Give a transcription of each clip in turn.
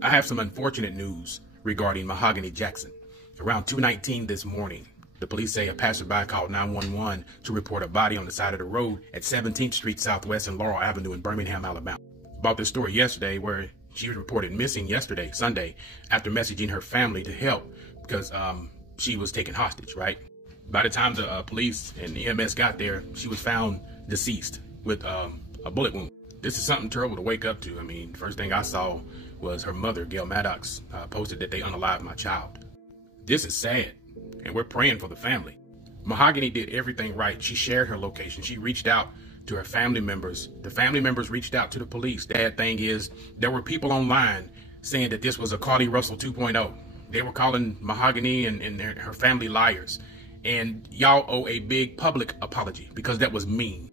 I have some unfortunate news regarding Mahogany Jackson. Around 2:19 this morning, the police say a passerby called 911 to report a body on the side of the road at 17th Street Southwest and Laurel Avenue in Birmingham, Alabama. About this story yesterday where she was reported missing yesterday, Sunday, after messaging her family to help because she was taken hostage, right? By the time the police and the EMS got there, she was found deceased with a bullet wound. This is something terrible to wake up to. I mean, first thing I saw was her mother, Gail Maddox, posted that they unalived my child. This is sad, and we're praying for the family. Mahogany did everything right. She shared her location. She reached out to her family members. The family members reached out to the police. The bad thing is there were people online saying that this was a Carlee Russell 2.0. They were calling Mahogany and her family liars. And y'all owe a big public apology because that was mean.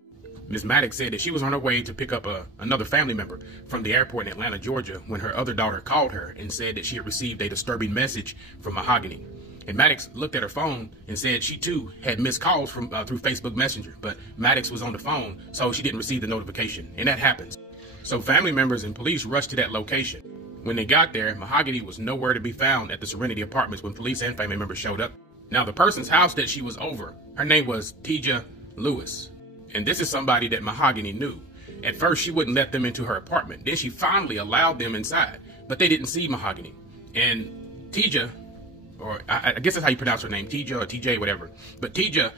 Ms. Maddox said that she was on her way to pick up another family member from the airport in Atlanta, Georgia, when her other daughter called her and said that she had received a disturbing message from Mahogany. And Maddox looked at her phone and said she too had missed calls from through Facebook Messenger, but Maddox was on the phone, so she didn't receive the notification, and that happens. So family members and police rushed to that location. When they got there, Mahogany was nowhere to be found at the Serenity Apartments when police and family members showed up. Now, the person's house that she was over, her name was Teja Lewis. And this is somebody that Mahogany knew. At first, she wouldn't let them into her apartment. Then she finally allowed them inside, but they didn't see Mahogany. And Teja, or I guess that's how you pronounce her name, Teja or TJ, whatever. But Teja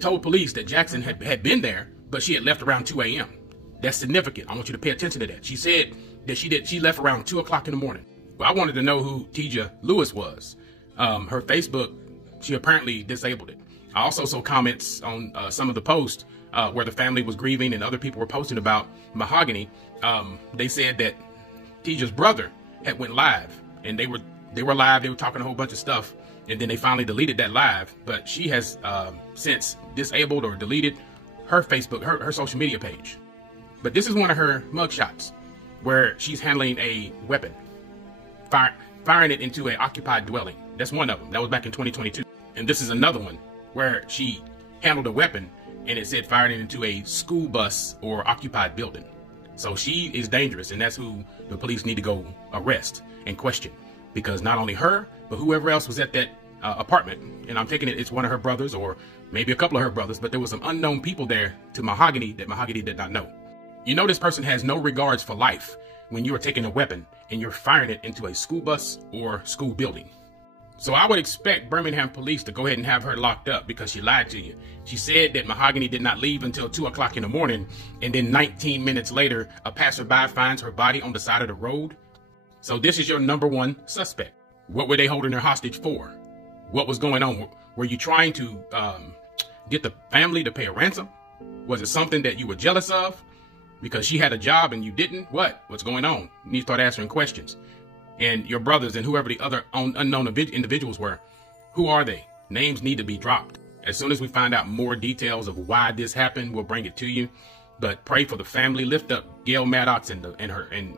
told police that Jackson had been there, but she had left around 2 a.m. That's significant. I want you to pay attention to that. She said that she left around 2 o'clock in the morning. Well, I wanted to know who Teja Lewis was. Her Facebook, she apparently disabled it. I also saw comments on some of the posts where the family was grieving and other people were posting about Mahogany. They said that Teja's brother had went live, and they were live. They were talking a whole bunch of stuff, and then they finally deleted that live. But she has since disabled or deleted her Facebook, her social media page. But this is one of her mugshots where she's handling a weapon, firing it into an occupied dwelling. That's one of them. That was back in 2022. And this is another one where she handled a weapon and it said firing it into a school bus or occupied building. So she is dangerous, and that's who the police need to go arrest and question, because not only her, but whoever else was at that apartment, and I'm taking it's one of her brothers or maybe a couple of her brothers, but there was some unknown people there to Mahogany that Mahogany did not know. You know, this person has no regards for life when you are taking a weapon and you're firing it into a school bus or school building. So I would expect Birmingham police to go ahead and have her locked up because she lied to you. She said that Mahogany did not leave until 2 o'clock in the morning, and then 19 minutes later, a passerby finds her body on the side of the road. So this is your number one suspect. What were they holding her hostage for? What was going on? Were you trying to get the family to pay a ransom? Was it something that you were jealous of because she had a job and you didn't? What's going on? You need to start answering questions. And your brothers and whoever the other unknown individuals were, who are they? Names need to be dropped. As soon as we find out more details of why this happened, we'll bring it to you. But pray for the family. Lift up Gail Maddox and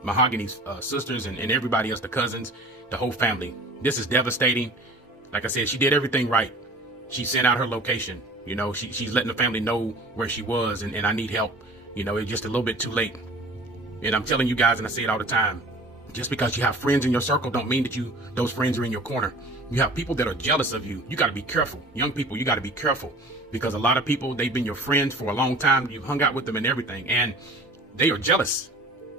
Mahogany's sisters and everybody else, the cousins, the whole family. This is devastating. Like I said, she did everything right. She sent out her location. You know, she's letting the family know where she was, and I need help. You know, it's just a little bit too late. And I'm telling you guys, and I say it all the time, just because you have friends in your circle don't mean that those friends are in your corner. You have people that are jealous of you. You got to be careful. Young people, you got to be careful, because a lot of people, they've been your friends for a long time. You've hung out with them and everything, and they are jealous.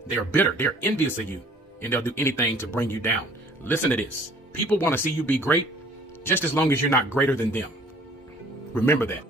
They are bitter. They're envious of you, and they'll do anything to bring you down. Listen to this. People want to see you be great just as long as you're not greater than them. Remember that.